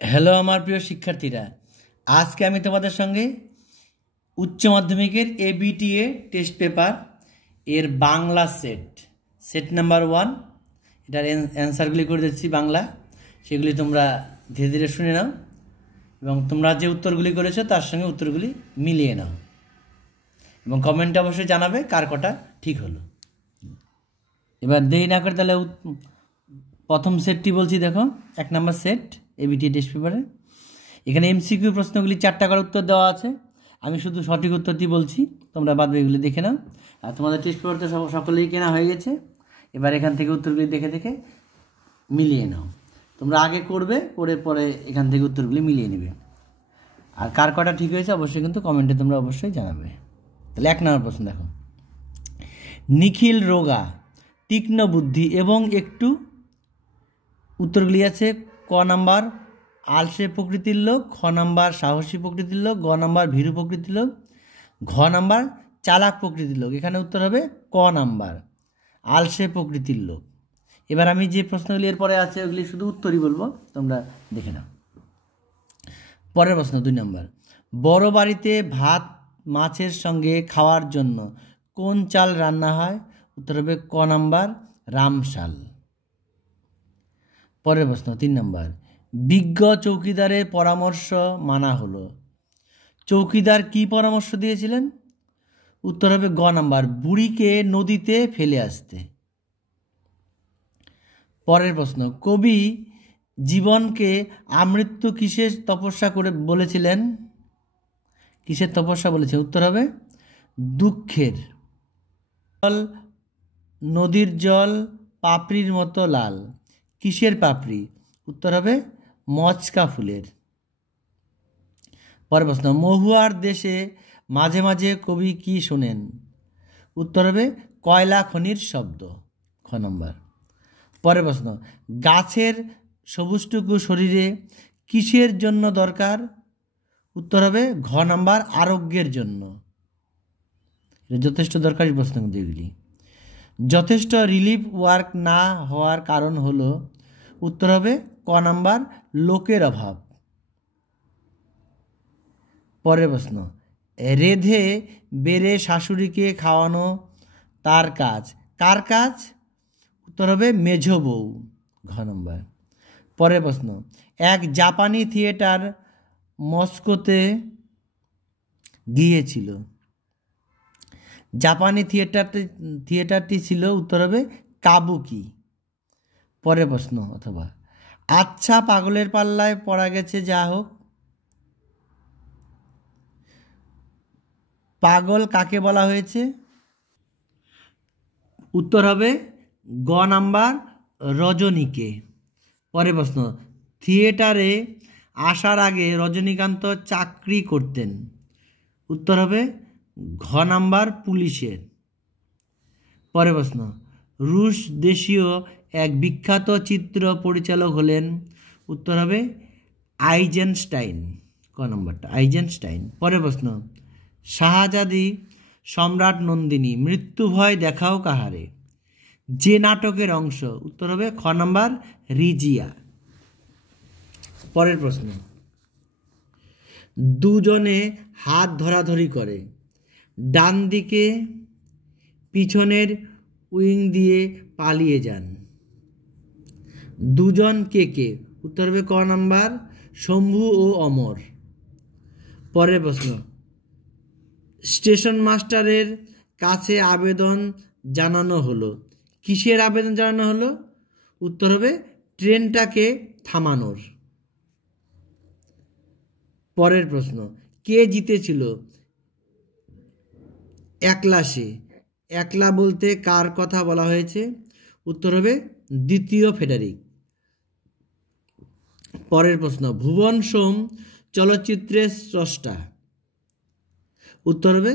Hello আমার প্রিয় শিক্ষার্থীরা, আজকে আমি তোমাদের সঙ্গে উচ্চ মাধ্যমিকের এবিটিএ টেস্ট পেপার এর বাংলা সেট নাম্বার 1 এটার অ্যান্সারগুলি করে দিচ্ছি বাংলা। সেগুলি তোমরা ধীরে ধীরে শুনে নাও এবং তোমরা যে উত্তরগুলি করেছো তার সঙ্গে উত্তরগুলি মিলিয়ে নাও এবং কমেন্টে অবশ্যই জানাবে কার কটা ঠিক হলো। এবার দেরি না করে তাহলে প্রথম সেটটি বলছি। দেখো, 1 নম্বর সেট এবিটিএ টেস্ট পেপারে এখানে এমসিকিউ প্রশ্নগুলি 4টা করে উত্তর দেওয়া আছে। আমি শুধু সঠিক উত্তরটি বলছি, তোমরা বাদ বাকিগুলি দেখে নাও। আর তোমাদের টেস্ট পেপার তো সকলেই কেনা হয়ে গেছে। এবার এখান থেকে উত্তরগুলি দেখে দেখে মিলিয়ে নাও। তোমরা আগে করবে, করে পরে এখান থেকে উত্তরগুলি মিলিয়ে নেবে। আর কার কটা ঠিক হয়েছে অবশ্যই কিন্তু কমেন্টে তোমরা অবশ্যই জানাবে। তাহলে 1 নম্বর প্রশ্ন দেখো, নিখিল রোগা, তীক্ষ্ণ বুদ্ধি এবং একটু উত্তরগুলি আছে। ক নাম্বার আলসে প্রকৃতির লোক, খ নাম্বার সাহসী প্রকৃতির লোক, গ নাম্বার ভীরু প্রকৃতির লোক, ঘ নাম্বার চালাক প্রকৃতির লোক। এখানে উত্তর হবে ক নাম্বার আলসে প্রকৃতির লোক। এবার আমি যে প্রশ্নগুলি এরপরে আছে ওগুলি শুধু উত্তরই বলবো, তোমরা দেখে নাও। পরের প্রশ্ন 2 নম্বর, বড় বাড়িতে ভাত মাছের সঙ্গে খাওয়ার জন্য কোন চাল রান্না হয়? উত্তর হবে ক নাম্বার রামশাল। পরের প্রশ্ন 3 নম্বর, বিজ্ঞ চৌকিদারের পরামর্শ মানা হলো। চৌকিদার কি পরামর্শ দিয়েছিলেন? উত্তর হবে গ নাম্বার বুড়িকে নদীতে ফেলে আসতে। পরের প্রশ্ন, কবি জীবনকে আমৃত্যু কিসের তপস্যা করে বলেছিলেন? কিসের তপস্যা বলেছে? উত্তর হবে দুঃখের। জল, নদীর জল পাপড়ির মতো লাল। কিসের পাপড়ি? উত্তর হবে মচকা ফুলের। পরের প্রশ্ন, মহুয়ার দেশে মাঝে মাঝে কবি কি শোনেন? উত্তর হবে কয়লা খনির শব্দ, খ নম্বর। পরের প্রশ্ন, গাছের সবুজটুকু শরীরে কিসের জন্য দরকার? উত্তর হবে ঘ নাম্বার আরোগ্যের জন্য। এটা যথেষ্ট দরকারি প্রশ্ন কিন্তু এগুলি। যথেষ্ট রিলিফ ওয়ার্ক না হওয়ার কারণ হলো? উত্তর হবে ক নাম্বার লোকের অভাব। পরের প্রশ্ন, রেধে বেড়ে শাশুড়িকে খাওয়ানো তার কাজ। কার কাজ? উত্তর হবে মেঝ বউ, ঘ নম্বর। পরের প্রশ্ন, এক জাপানি থিয়েটার মস্কোতে গিয়েছিল। জাপানি থিয়েটারটি ছিল উত্তর হবে কাবুকি। পরের প্রশ্ন, অথবা আচ্ছা পাগলের পাল্লায় পড়া গেছে যা হোক। পাগল কাকে বলা হয়েছে? উত্তর হবে গ নাম্বার রজনীকে। পরের প্রশ্ন, থিয়েটারে আসার আগে রজনীকান্ত চাকরি করতেন। উত্তর হবে ঘ নাম্বার পুলিশের। পরের প্রশ্ন, রুশ দেশীয় এক বিখ্যাত চিত্র পরিচালক হলেন। উত্তর হবে আইজেনস্টাইন, ক নম্বরটা আইজেনস্টাইন। পরের প্রশ্ন, শাহজাদি সম্রাট নন্দিনী মৃত্যু ভয় দেখাও কাহারে যে নাটকের অংশ? উত্তর হবে খ নম্বর রিজিয়া। পরের প্রশ্ন, দুজনে হাত ধরাধরি করে ডান দিকে পিছনের উইং দিয়ে পালিয়ে যান। দুজন কে কে? উত্তর হবে ক নাম্বার শম্ভু ও অমর। পরের প্রশ্ন, স্টেশন মাস্টারের কাছে আবেদন জানানো হলো। কিসের আবেদন জানানো হলো? উত্তর হবে ট্রেনটাকে থামানোর। পরের প্রশ্ন, কে জিতেছিল? একলা সে। একলা বলতে কার কথা বলা হয়েছে? উত্তর হবে দ্বিতীয় ফেডারিক। পরের প্রশ্ন, ভুবন সোম চলচ্চিত্রের স্রষ্টা। উত্তর হবে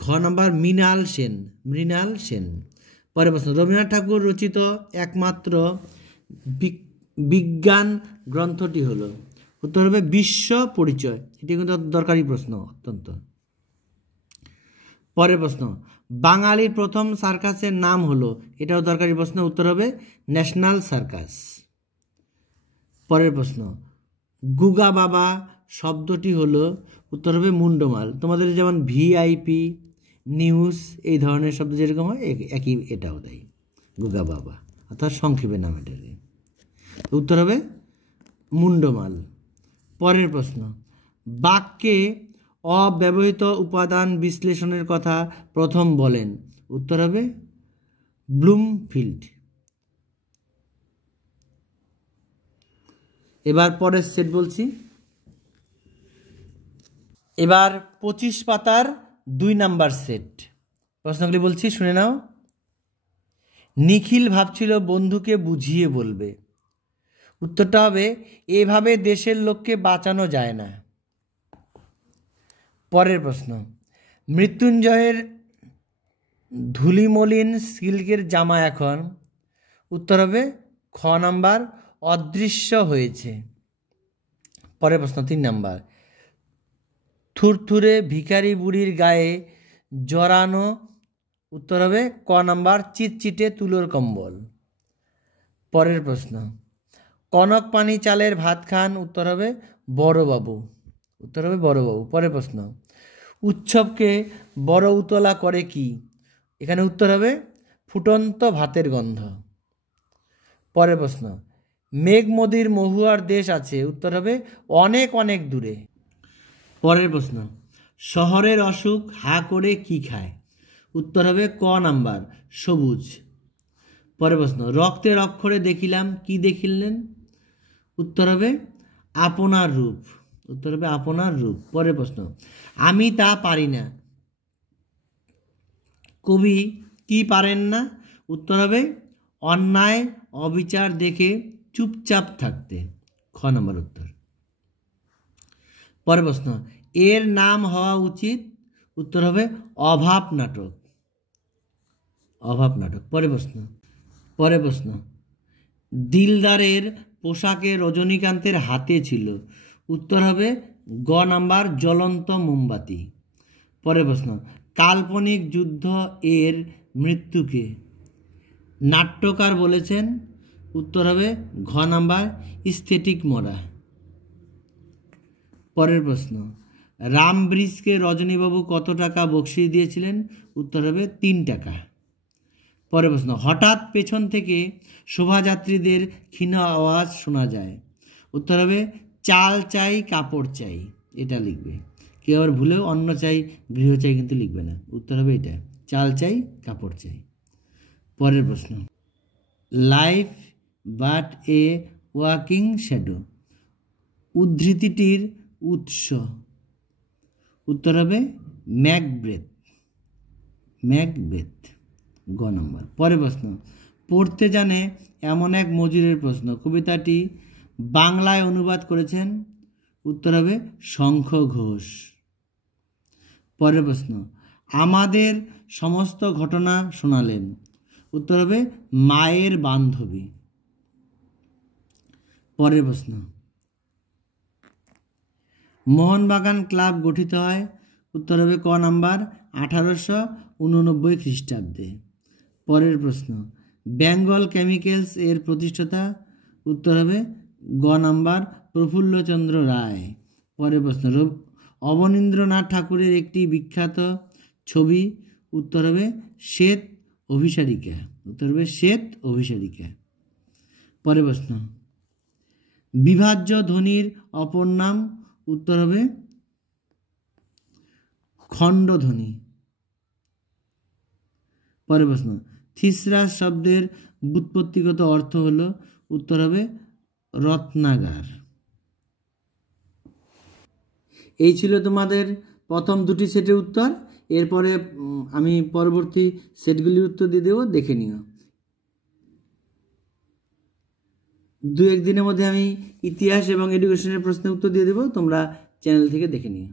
ঘ নম্বর মৃণাল সেন। পরের প্রশ্ন, রবীন্দ্রনাথ ঠাকুর রচিত একমাত্র বিজ্ঞান গ্রন্থটি হলো? উত্তর হবে বিশ্ব পরিচয়। এটি কিন্তু দরকারি প্রশ্ন অত্যন্ত। পরের প্রশ্ন, বাঙালির প্রথম সার্কাসের নাম হলো? এটাও দরকারি প্রশ্ন। উত্তর হবে ন্যাশনাল সার্কাস। পরের প্রশ্ন, গুগা বাবা শব্দটি হলো, উত্তর হবে মুন্ডমাল। তোমাদের যেমন ভিআইপি, নিউজ এই ধরনের শব্দ যেরকম হয় একই এটাও দেয়, গুগা বাবা অর্থাৎ সংক্ষেপে নাম এটা। উত্তর হবে মুন্ডমাল। পরের প্রশ্ন, বাক্যে অব্যবহৃত উপাদান বিশ্লেষণের কথা প্রথম বলেন। উত্তর হবে ব্লুমফিল্ড। এবার পরের সেট বলছি। এবার 25 পাতার 2 নাম্বার সেট প্রশ্নগুলি বলছি, শুনে নাও। নিখিল ভাবছিল বন্ধুকে বুঝিয়ে বলবে। উত্তরটা হবে এভাবে দেশের লোককে বাঁচানো যায় না। পরের প্রশ্ন, মৃত্যুঞ্জয়ের ধুলিমলিন সিল্কের জামা এখন। উত্তর হবে খ নাম্বার অদৃশ্য হয়েছে। পরের প্রশ্ন 3 নাম্বার, থুরথুরে ভিখারি বুড়ির গায়ে জড়ানো। উত্তর হবে ক নাম্বার চিটচিটে তুলোর কম্বল। পরের প্রশ্ন, কনক পানি চালের ভাত খান। উত্তর হবে বড়বাবু। উত্তর হবে বড়বাবু। পরের প্রশ্ন, উৎসবকে বড় উতলা করে কি। এখানে উত্তর হবে ফুটন্ত ভাতের গন্ধ। পরের প্রশ্ন, মেঘমদির মহুয়ার দেশ আছে। উত্তর হবে অনেক অনেক দূরে। পরের প্রশ্ন, শহরের অসুখ হা করে কি খায়। উত্তর হবে ক নাম্বার সবুজ। পরের প্রশ্ন, রক্তের অক্ষরে দেখিলাম কি দেখিলেন। উত্তর হবে আপনার রূপ। উত্তর হবে আপনার রূপ। পরের প্রশ্ন, আমি তা পারি না। কবি কি পারেন না। উত্তর হবে অন্যায় অবিচার দেখে চুপচাপ থাকতে। খ নম্বর উত্তর। পরের প্রশ্ন, এর নাম হওয়া উচিত। উত্তর হবে অভাব নাটক। অভাব নাটক। পরের প্রশ্ন, দিলদারের পোশাকে রজনীকান্তের হাতে ছিল। উত্তর হবে গ নাম্বার জ্বলন্ত মোমবাতি। পরের প্রশ্ন, কাল্পনিক যুদ্ধ এর মৃত্যুকে নাট্যকার বলেছেন। উত্তর হবে ঘ নাম্বার স্থেটিক মরা। পরের প্রশ্ন, রাম ব্রিজকে রজনীবাবু কত টাকা বকশিশ দিয়েছিলেন। উত্তর হবে 3 টাকা। পরের প্রশ্ন, হঠাৎ পেছন থেকে শোভাযাত্রীদের ক্ষীণ আওয়াজ শোনা যায়। উত্তর হবে চাল চাই কাপড় চাই, এটা লিখবে। কেউ আবার ভুলেও অন্ন চাই গৃহ চাই কিন্তু লিখবে না। উত্তর হবে এটা চাল চাই কাপড় চাই। পরের প্রশ্ন, life but a walking shadow উদ্ধৃতিটির উৎস। উত্তর হবে ম্যাকবেথ। গ নম্বর। পরের প্রশ্ন, পড়তে জানে এমন এক মজুরের প্রশ্ন। কবিতাটি বাংলায় অনুবাদ করেছেন। উত্তর হবে শঙ্খ ঘোষ। পরের প্রশ্ন, আমাদের সমস্ত ঘটনা শোনালেন। উত্তর হবে মায়ের বান্ধবী। পরের প্রশ্ন, মোহনবাগান ক্লাব গঠিত হয়। উত্তর হবে ক নাম্বার 1889 খ্রিস্টাব্দে। পরের প্রশ্ন, বেঙ্গল কেমিক্যালস এর প্রতিষ্ঠাতা। উত্তর হবে গ নাম্বার প্রফুল্লচন্দ্র রায়। পরের প্রশ্ন, অবনীন্দ্রনাথ ঠাকুরের একটি বিখ্যাত ছবি। উত্তর হবে শ্বেত অভিসারিকা। উত্তর হবে শ্বেত অভিসারিকা। পরের প্রশ্ন, বিভাজ্য ধ্বনির অপর নাম। উত্তর হবে খণ্ডধ্বনি। পরের প্রশ্ন, থিসরাস শব্দের ব্যুৎপত্তিগত অর্থ হল। উত্তর হবে রত্নাগার। এই ছিল তোমাদের প্রথম 2টি সেটের উত্তর। এরপরে আমি পরবর্তী সেটগুলির উত্তর দিয়ে দেবো, দেখে নিও। 2-1 দিনের মধ্যে আমি ইতিহাস এবং এডুকেশনের প্রশ্নের উত্তর দিয়ে দেবো, তোমরা চ্যানেল থেকে দেখে নিও।